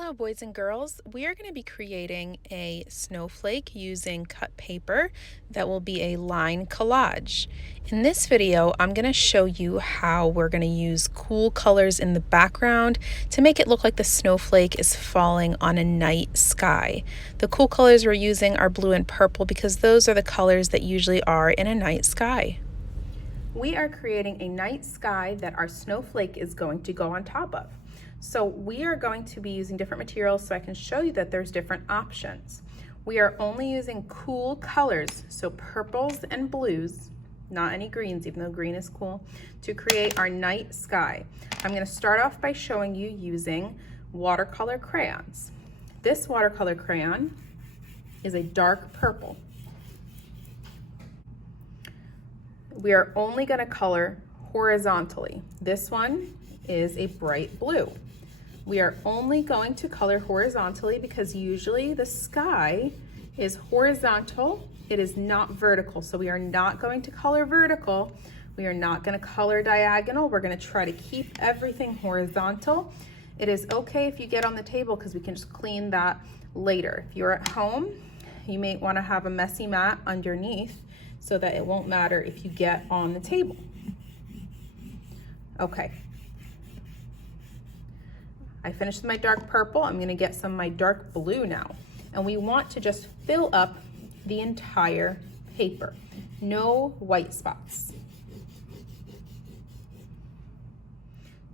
Hello boys and girls, we are going to be creating a snowflake using cut paper that will be a line collage. In this video, I'm going to show you how we're going to use cool colors in the background to make it look like the snowflake is falling on a night sky. The cool colors we're using are blue and purple because those are the colors that usually are in a night sky. We are creating a night sky that our snowflake is going to go on top of. So we are going to be using different materials so I can show you that there's different options. We are only using cool colors, so purples and blues, not any greens, even though green is cool, to create our night sky. I'm going to start off by showing you using watercolor crayons. This watercolor crayon is a dark purple. We are only going to color horizontally. This one is a bright blue. We are only going to color horizontally because usually the sky is horizontal, it is not vertical. So we are not going to color vertical. We are not going to color diagonal. We're going to try to keep everything horizontal. It is okay if you get on the table because we can just clean that later. If you're at home, you may want to have a messy mat underneath so that it won't matter if you get on the table. Okay. I finished my dark purple. I'm going to get some of my dark blue now. And we want to just fill up the entire paper. No white spots.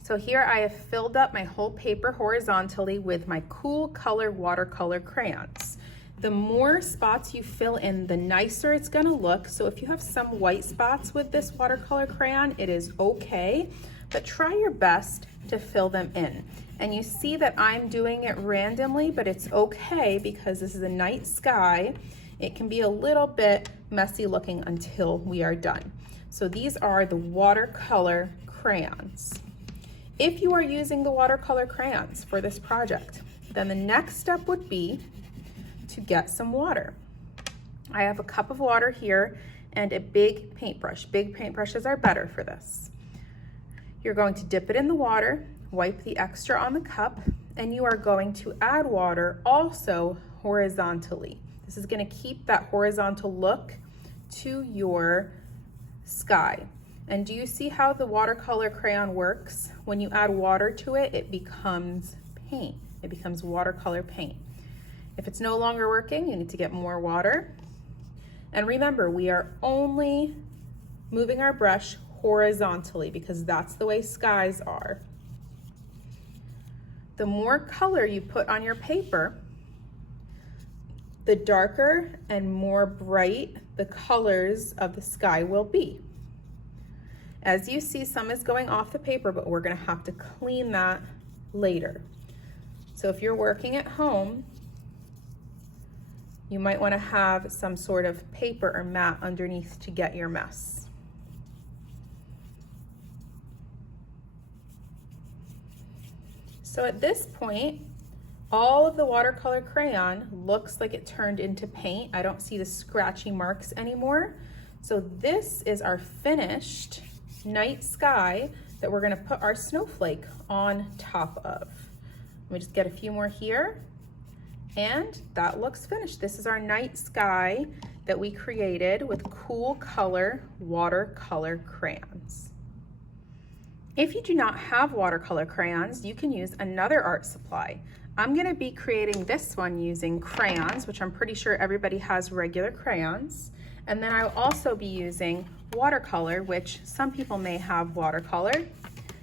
So here I have filled up my whole paper horizontally with my cool color watercolor crayons. The more spots you fill in, the nicer it's going to look. So if you have some white spots with this watercolor crayon, it is okay, but try your best to fill them in. And you see that I'm doing it randomly, but it's okay because this is a night sky. It can be a little bit messy looking until we are done. So these are the watercolor crayons. If you are using the watercolor crayons for this project, then the next step would be to get some water. I have a cup of water here and a big paintbrush. Big paintbrushes are better for this. You're going to dip it in the water, wipe the extra on the cup, and you are going to add water also horizontally. This is going to keep that horizontal look to your sky. And do you see how the watercolor crayon works? When you add water to it, it becomes paint. It becomes watercolor paint. If it's no longer working, you need to get more water. And remember, we are only moving our brush horizontally because that's the way skies are. The more color you put on your paper, the darker and more bright the colors of the sky will be. As you see, some is going off the paper, but we're going to have to clean that later. So if you're working at home, you might want to have some sort of paper or mat underneath to get your mess. So at this point, all of the watercolor crayon looks like it turned into paint. I don't see the scratchy marks anymore. So this is our finished night sky that we're going to put our snowflake on top of. Let me just get a few more here. And that looks finished. This is our night sky that we created with cool color watercolor crayons. If you do not have watercolor crayons, you can use another art supply. I'm going to be creating this one using crayons, which I'm pretty sure everybody has regular crayons. And then I'll also be using watercolor, which some people may have watercolor.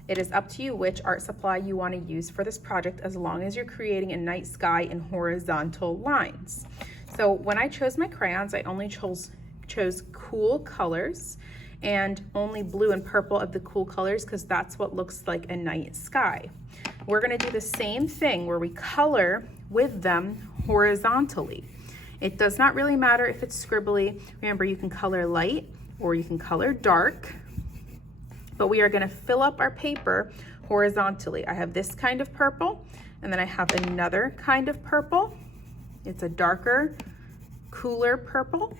It is up to you which art supply you want to use for this project, as long as you're creating a night sky in horizontal lines. So when I chose my crayons, I only chose cool colors and only blue and purple of the cool colors because that's what looks like a night sky. We're going to do the same thing where we color with them horizontally. It does not really matter if it's scribbly. Remember, you can color light or you can color dark, but we are going to fill up our paper horizontally. I have this kind of purple, and then I have another kind of purple. It's a darker, cooler purple,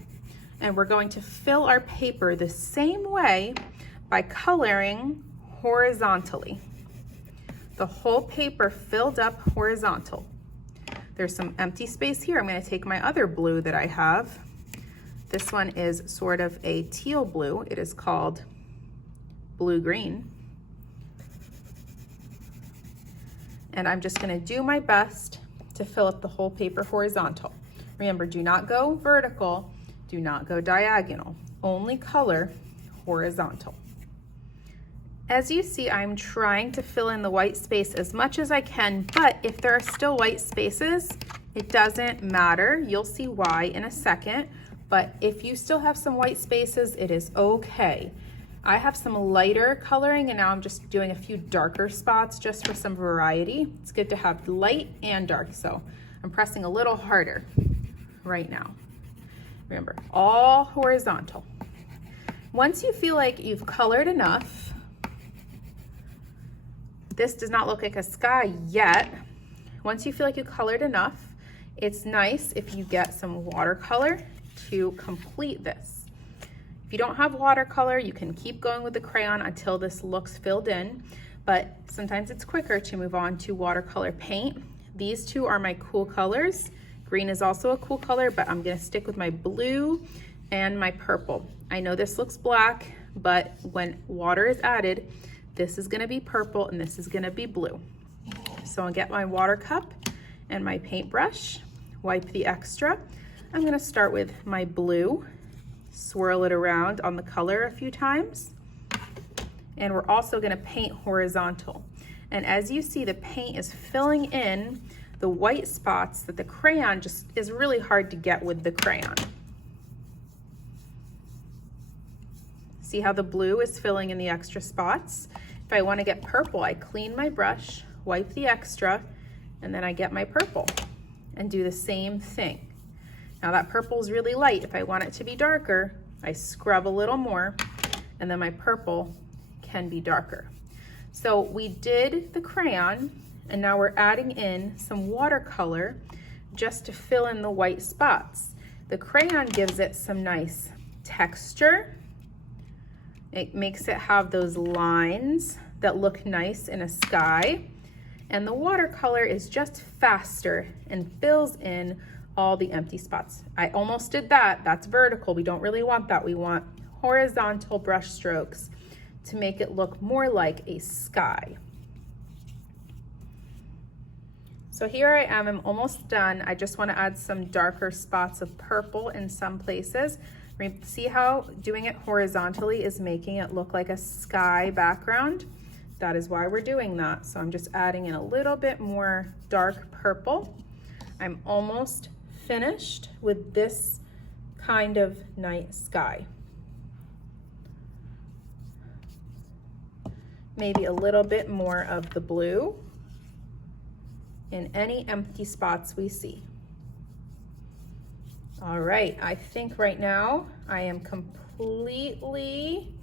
and we're going to fill our paper the same way by coloring horizontally. the whole paper filled up horizontal. There's some empty space here. I'm going to take my other blue that I have. This one is sort of a teal blue. It is called blue-green. And I'm just going to do my best to fill up the whole paper horizontal. Remember, do not go vertical, do not go diagonal, only color horizontal. As you see, I'm trying to fill in the white space as much as I can, but if there are still white spaces, it doesn't matter. You'll see why in a second, but if you still have some white spaces, it is okay. I have some lighter coloring and now I'm just doing a few darker spots just for some variety. It's good to have light and dark, so I'm pressing a little harder right now. Remember, all horizontal. Once you feel like you've colored enough, this does not look like a sky yet. Once you feel like you colored enough, it's nice if you get some watercolor to complete this. If you don't have watercolor, you can keep going with the crayon until this looks filled in, but sometimes it's quicker to move on to watercolor paint. These two are my cool colors. Green is also a cool color, but I'm gonna stick with my blue and my purple. I know this looks black, but when water is added, this is gonna be purple and this is gonna be blue. So I'll get my water cup and my paintbrush, wipe the extra. I'm gonna start with my blue, swirl it around on the color a few times. And we're also gonna paint horizontal. And as you see, the paint is filling in the white spots that the crayon just is really hard to get with the crayon. See how the blue is filling in the extra spots? If I want to get purple, I clean my brush, wipe the extra, and then I get my purple and do the same thing. Now that purple is really light. If I want it to be darker, I scrub a little more, and then my purple can be darker. So we did the crayon, and now we're adding in some watercolor just to fill in the white spots. The crayon gives it some nice texture. It makes it have those lines that look nice in a sky. And the watercolor is just faster and fills in all the empty spots. I almost did that. That's vertical. We don't really want that. We want horizontal brush strokes to make it look more like a sky. So here I am, I'm almost done. I just want to add some darker spots of purple in some places. See how doing it horizontally is making it look like a sky background? That is why we're doing that. So I'm just adding in a little bit more dark purple. I'm almost finished with this kind of night sky. Maybe a little bit more of the blue in any empty spots we see. All right, I think right now I am completely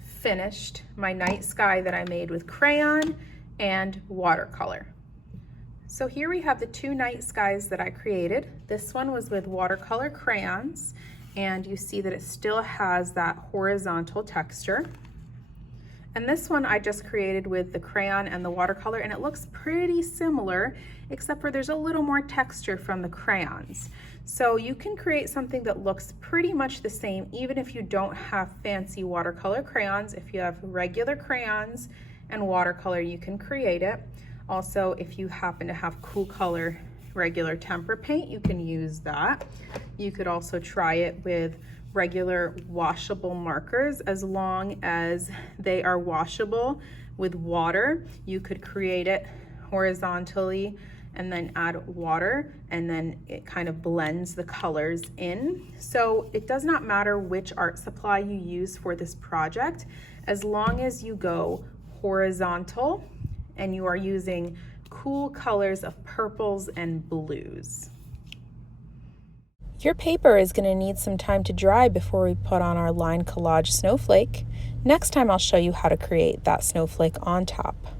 finished my night sky that I made with crayon and watercolor. So here we have the two night skies that I created. This one was with watercolor crayons, and you see that it still has that horizontal texture. And this one I just created with the crayon and the watercolor, and it looks pretty similar, except for there's a little more texture from the crayons. So you can create something that looks pretty much the same, even if you don't have fancy watercolor crayons. If you have regular crayons and watercolor, you can create it. Also, if you happen to have cool color regular tempera paint, you can use that. You could also try it with regular washable markers. As long as they are washable with water, you could create it horizontally and then add water, and then it kind of blends the colors in. So it does not matter which art supply you use for this project, as long as you go horizontal and you are using cool colors of purples and blues. Your paper is going to need some time to dry before we put on our line collage snowflake. Next time I'll show you how to create that snowflake on top.